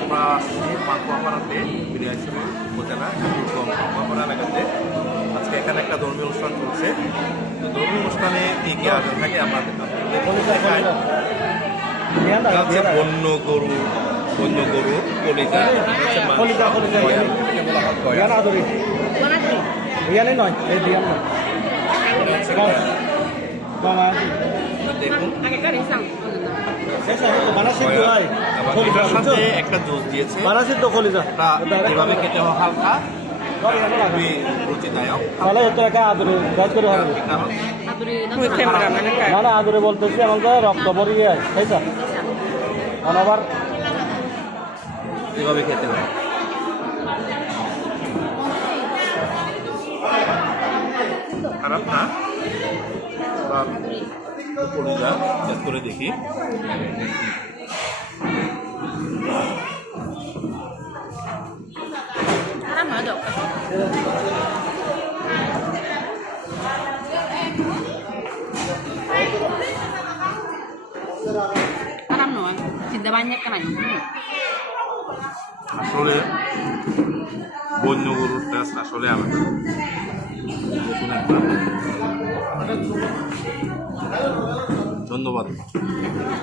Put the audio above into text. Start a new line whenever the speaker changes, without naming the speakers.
আমরা আসছি পাকুয়াপাড়াতে বিরিয়াশরী উপজেলা পাকুয়াপাড়া এলাকাতে আজকে এখানে একটা ধর্মীয় অনুষ্ঠান চলছে তো ধর্মীয় অনুষ্ঠানে কী কী আয়োজন থাকে এটা হচ্ছে বন্য গরু বন্য গরু হয়
আদরি বিয়ানি নয় এই আছে
দেখুন
তো
সাথে একটা জুস দিয়েছে।
কলিজা
এভাবে খেতে হয় হালকা। খুবই রুচিদায়ক।
তাহলে এত একা আদরে গাছ করে হবে? না না আদরে বলতেছি আমাদের রক্ত মরিয়ে তাই তো? আবার
এভাবে খেতে খারাপ না? বা কলিজা চেক করে দেখি. আসলে বন্য গরুর টেস্ট আসলে আলাদা। নতুন একটা ধন্যবাদ